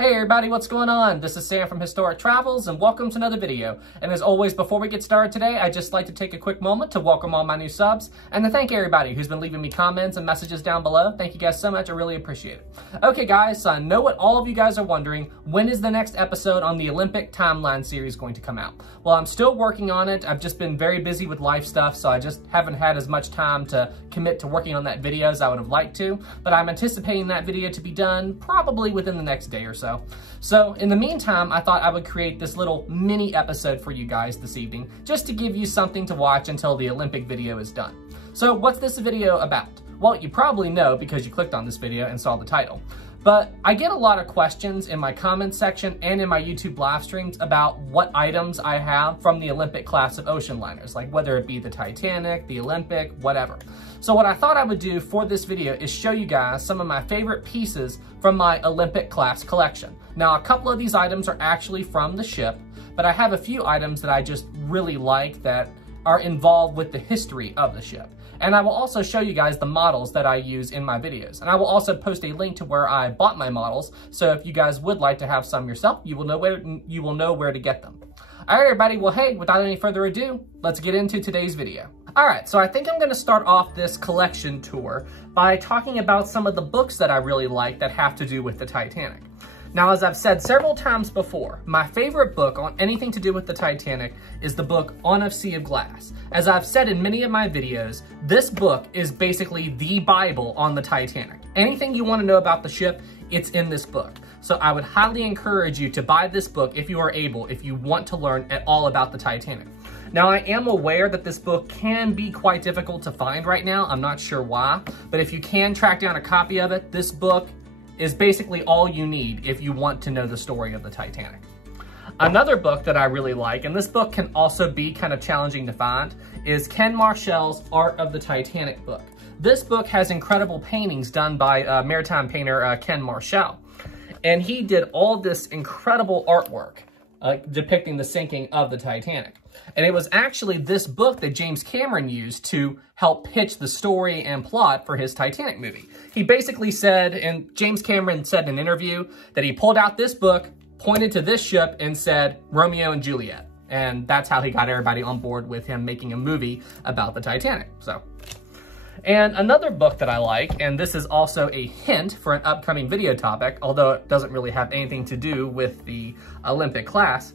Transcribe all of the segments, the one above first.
Hey everybody, what's going on? This is Sam from Historic Travels and welcome to another video. And as always, before we get started today, I'd just like to take a quick moment to welcome all my new subs and to thank everybody who's been leaving me comments and messages down below. Thank you guys so much, I really appreciate it. Okay guys, so I know what all of you guys are wondering, when is the next episode on the Olympic Timeline series going to come out? Well, I'm still working on it. I've just been very busy with life stuff, so I just haven't had as much time to commit to working on that video as I would have liked to, but I'm anticipating that video to be done probably within the next day or so. So in the meantime, I thought I would create this little mini episode for you guys this evening, just to give you something to watch until the Olympic video is done. So what's this video about? Well, you probably know because you clicked on this video and saw the title. But I get a lot of questions in my comments section and in my YouTube live streams about what items I have from the Olympic class of ocean liners, like whether it be the Titanic, the Olympic, whatever. So what I thought I would do for this video is show you guys some of my favorite pieces from my Olympic class collection. Now, a couple of these items are actually from the ship, but I have a few items that I just really like that are involved with the history of the ship. And I will also show you guys the models that I use in my videos. And I will also post a link to where I bought my models, so if you guys would like to have some yourself, you will know where to get them. All right, everybody, well, hey, without any further ado, let's get into today's video. All right, so I think I'm gonna start off this collection tour by talking about some of the books that I really like that have to do with the Titanic. Now, as I've said several times before, my favorite book on anything to do with the Titanic is the book On a Sea of Glass. As I've said in many of my videos, this book is basically the Bible on the Titanic. Anything you want to know about the ship, it's in this book. So I would highly encourage you to buy this book if you are able, if you want to learn at all about the Titanic. Now, I am aware that this book can be quite difficult to find right now. I'm not sure why, but if you can track down a copy of it, this book is basically all you need if you want to know the story of the Titanic. Another book that I really like, and this book can also be kind of challenging to find, is Ken Marshall's Art of the Titanic book. This book has incredible paintings done by maritime painter Ken Marshall. And he did all this incredible artwork depicting the sinking of the Titanic. And it was actually this book that James Cameron used to help pitch the story and plot for his Titanic movie. He basically said, and James Cameron said in an interview, that he pulled out this book, pointed to this ship, and said, Romeo and Juliet. And that's how he got everybody on board with him making a movie about the Titanic. And another book that I like, and this is also a hint for an upcoming video topic, although it doesn't really have anything to do with the Olympic class,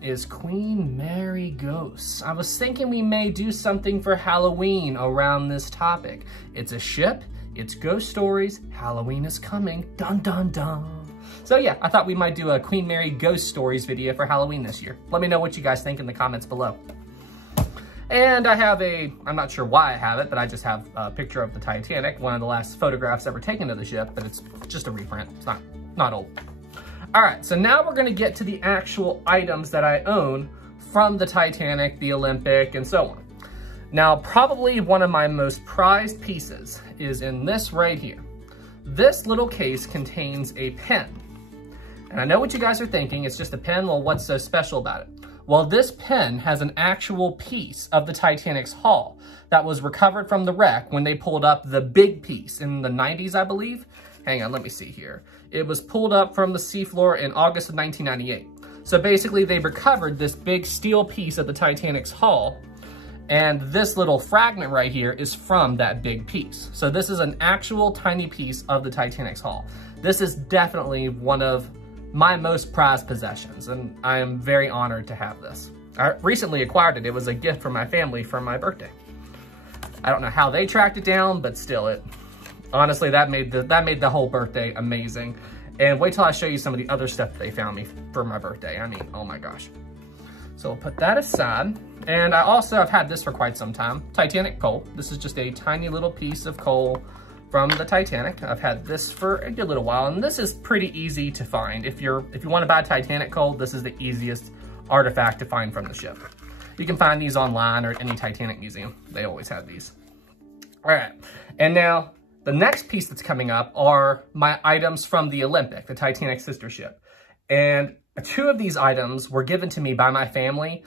is Queen Mary Ghosts. I was thinking we may do something for Halloween around this topic. It's a ship, it's ghost stories, Halloween is coming, dun dun dun. So yeah, I thought we might do a Queen Mary Ghost Stories video for Halloween this year. Let me know what you guys think in the comments below. And I have I'm not sure why I have it, but I just have a picture of the Titanic, one of the last photographs ever taken of the ship, but it's just a reprint, it's not old. All right, so now we're gonna get to the actual items that I own from the Titanic, the Olympic, and so on. Now, probably one of my most prized pieces is in this right here. This little case contains a pen. And I know what you guys are thinking, it's just a pen, well, what's so special about it? Well, this pen has an actual piece of the Titanic's hull that was recovered from the wreck when they pulled up the big piece in the 90s, I believe. Hang on, let me see here. It was pulled up from the seafloor in August of 1998. So basically they recovered this big steel piece of the Titanic's hull, and this little fragment right here is from that big piece. So this is an actual tiny piece of the Titanic's hull. This is definitely one of my most prized possessions, and I am very honored to have this. I recently acquired it. It was a gift from my family for my birthday. I don't know how they tracked it down, but still, honestly, that made the whole birthday amazing. And wait till I show you some of the other stuff that they found me for my birthday. I mean, oh my gosh. So we'll put that aside. And I've had this for quite some time, Titanic coal. This is just a tiny little piece of coal from the Titanic. I've had this for a good little while, and this is pretty easy to find. If you want to buy Titanic coal, this is the easiest artifact to find from the ship. You can find these online or at any Titanic museum. They always have these. All right, and now the next piece that's coming up are my items from the Olympic, the Titanic sister ship. And two of these items were given to me by my family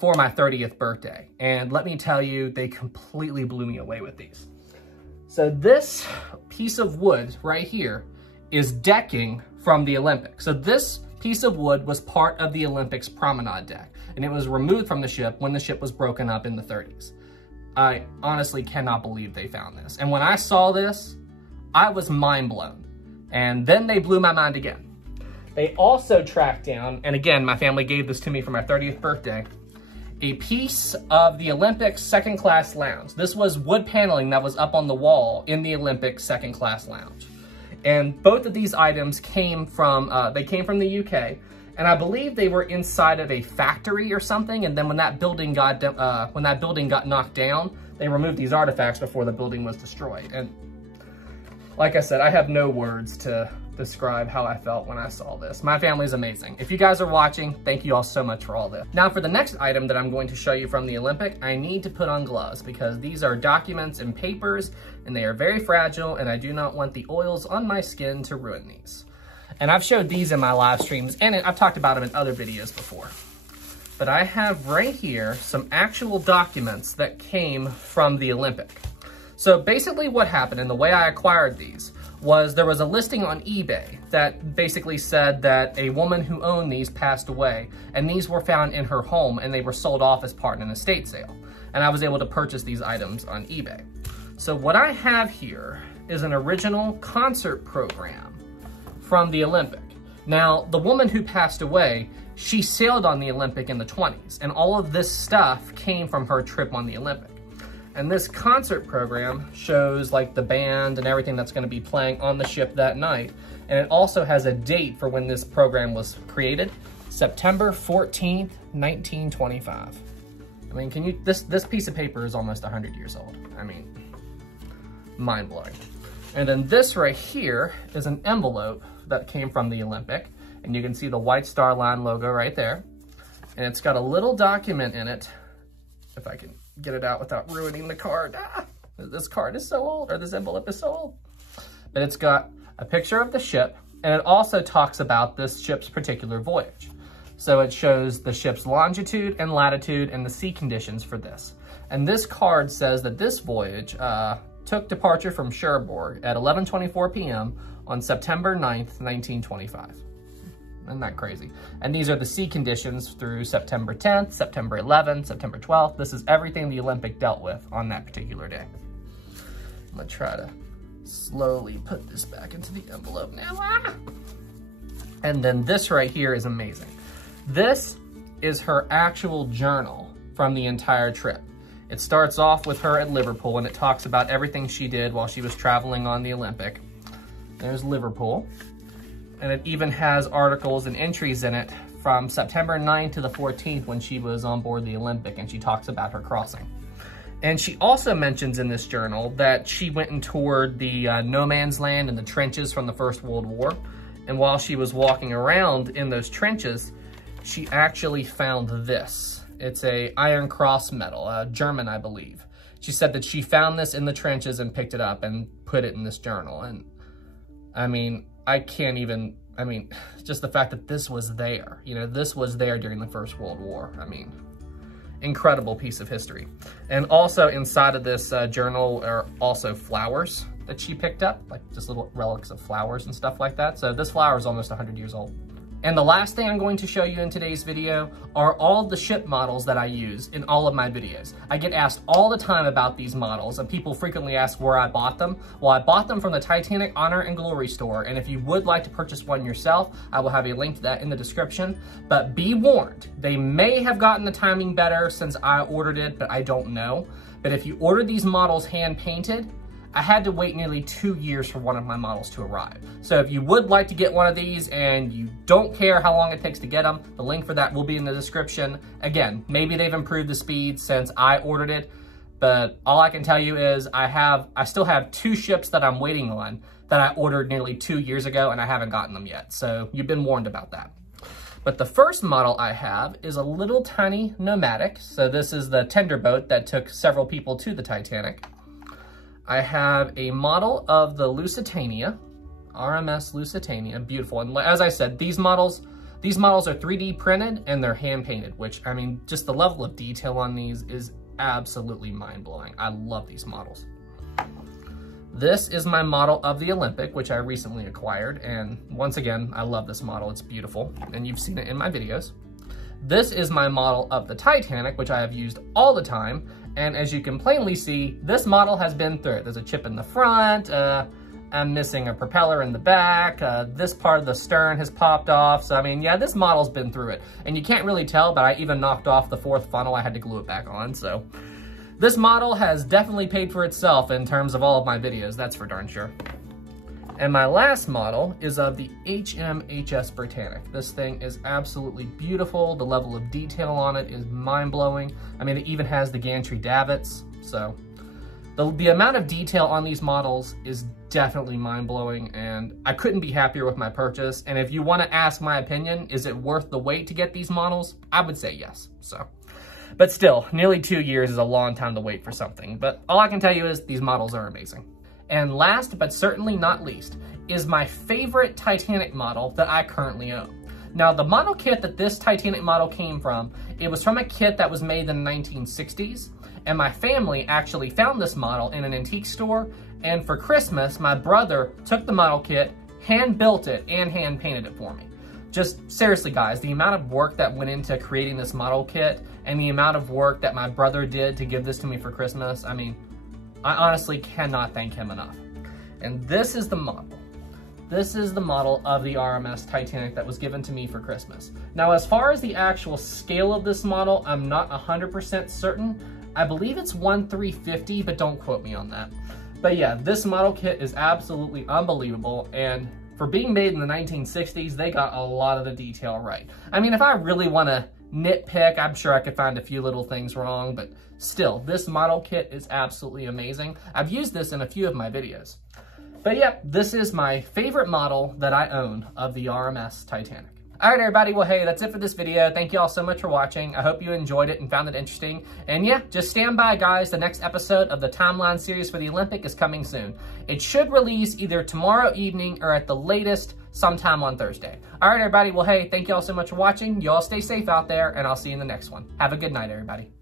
for my 30th birthday. And let me tell you, they completely blew me away with these. So this piece of wood right here is decking from the Olympic. So this piece of wood was part of the Olympic's promenade deck, and it was removed from the ship when the ship was broken up in the 30s. I honestly cannot believe they found this. And when I saw this, I was mind blown. And then they blew my mind again. They also tracked down, and again, my family gave this to me for my 30th birthday, a piece of the Olympic second class lounge. This was wood paneling that was up on the wall in the Olympic second class lounge. And both of these items came from, the UK, and I believe they were inside of a factory or something, and then when that building got knocked down, they removed these artifacts before the building was destroyed. And like I said, I have no words to describe how I felt when I saw this. My family's amazing. If you guys are watching, thank you all so much for all this. Now for the next item that I'm going to show you from the Olympic, I need to put on gloves because these are documents and papers and they are very fragile and I do not want the oils on my skin to ruin these. And I've showed these in my live streams and I've talked about them in other videos before. But I have right here some actual documents that came from the Olympic. So basically what happened and the way I acquired these was there was a listing on eBay that basically said that a woman who owned these passed away and these were found in her home and they were sold off as part of an estate sale. And I was able to purchase these items on eBay. So what I have here is an original concert program from the Olympic. Now, the woman who passed away, she sailed on the Olympic in the 20s and all of this stuff came from her trip on the Olympic. And this concert program shows like the band and everything that's going to be playing on the ship that night. And it also has a date for when this program was created, September 14th, 1925. I mean, this piece of paper is almost 100 years old. I mean, mind blowing. And then this right here is an envelope that came from the Olympic. And you can see the White Star Line logo right there. And it's got a little document in it, if I can get it out without ruining the card. This card is so old, or this envelope is so old. But it's got a picture of the ship, and it also talks about this ship's particular voyage. So it shows the ship's longitude and latitude and the sea conditions for this. And this card says that this voyage took departure from Cherbourg at 11:24 p.m. on September 9th, 1925. Isn't that crazy? And these are the sea conditions through September 10th, September 11th, September 12th. This is everything the Olympic dealt with on that particular day. I'm gonna try to slowly put this back into the envelope now. And then this right here is amazing. This is her actual journal from the entire trip. It starts off with her at Liverpool and it talks about everything she did while she was traveling on the Olympic. There's Liverpool. And it even has articles and entries in it from September 9th to the 14th when she was on board the Olympic and she talks about her crossing. And she also mentions in this journal that she went and toured the no man's land and the trenches from the First World War. And while she was walking around in those trenches, she actually found this. It's a Iron Cross medal, German, I believe. She said that she found this in the trenches and picked it up and put it in this journal. And I mean, just the fact that this was there, this was there during the First World War. I mean, incredible piece of history. And also inside of this journal are also flowers that she picked up, like just little relics of flowers and stuff like that. So this flower is almost 100 years old. And the last thing I'm going to show you in today's video are all the ship models that I use in all of my videos. I get asked all the time about these models and people frequently ask where I bought them. Well, I bought them from the Titanic Honor and Glory store. And if you would like to purchase one yourself, I will have a link to that in the description. But be warned, they may have gotten the timing better since I ordered it, but I don't know. But if you order these models hand painted, I had to wait nearly 2 years for one of my models to arrive. So if you would like to get one of these and you don't care how long it takes to get them, the link for that will be in the description. Again, maybe they've improved the speed since I ordered it, but all I can tell you is I still have 2 ships that I'm waiting on that I ordered nearly 2 years ago and I haven't gotten them yet. So you've been warned about that. But the first model I have is a little tiny nomadic. So this is the tender boat that took several people to the Titanic. I have a model of the Lusitania, RMS Lusitania, beautiful. And as I said, these models are 3D printed and they're hand painted, which, I mean, just the level of detail on these is absolutely mind blowing. I love these models. This is my model of the Olympic, which I recently acquired. And once again, I love this model. It's beautiful. And you've seen it in my videos. This is my model of the Titanic, which I have used all the time. And as you can plainly see, this model has been through it. There's a chip in the front. I'm missing a propeller in the back. This part of the stern has popped off. So, I mean, yeah, this model's been through it. And you can't really tell, but I even knocked off the fourth funnel. I had to glue it back on, so. This model has definitely paid for itself in terms of all of my videos, that's for darn sure. And my last model is of the HMHS Britannic. This thing is absolutely beautiful. The level of detail on it is mind-blowing. I mean, it even has the gantry davits, so. The amount of detail on these models is definitely mind-blowing, and I couldn't be happier with my purchase. And if you want to ask my opinion, is it worth the wait to get these models? I would say yes, so. But still, nearly 2 years is a long time to wait for something. But all I can tell you is these models are amazing. And last, but certainly not least, is my favorite Titanic model that I currently own. Now, the model kit that this Titanic model came from, it was from a kit that was made in the 1960s. And my family actually found this model in an antique store. And for Christmas, my brother took the model kit, hand-built it, and hand-painted it for me. Just seriously, guys, the amount of work that went into creating this model kit and the amount of work that my brother did to give this to me for Christmas, I mean, I honestly cannot thank him enough. And this is the model. This is the model of the RMS Titanic that was given to me for Christmas. Now, as far as the actual scale of this model, I'm not 100% certain. I believe it's 1/350, but don't quote me on that. But yeah, this model kit is absolutely unbelievable, and for being made in the 1960s, they got a lot of the detail right. I mean, if I really want to nitpick, I'm sure I could find a few little things wrong, but still, this model kit is absolutely amazing. I've used this in a few of my videos. But yeah, this is my favorite model that I own of the RMS Titanic. All right, everybody. Well, hey, that's it for this video. Thank you all so much for watching. I hope you enjoyed it and found it interesting. And yeah, just stand by, guys. The next episode of the Timeline series for the Olympic is coming soon. It should release either tomorrow evening or at the latest sometime on Thursday. All right, everybody. Well, hey, thank you all so much for watching. You all stay safe out there, and I'll see you in the next one. Have a good night, everybody.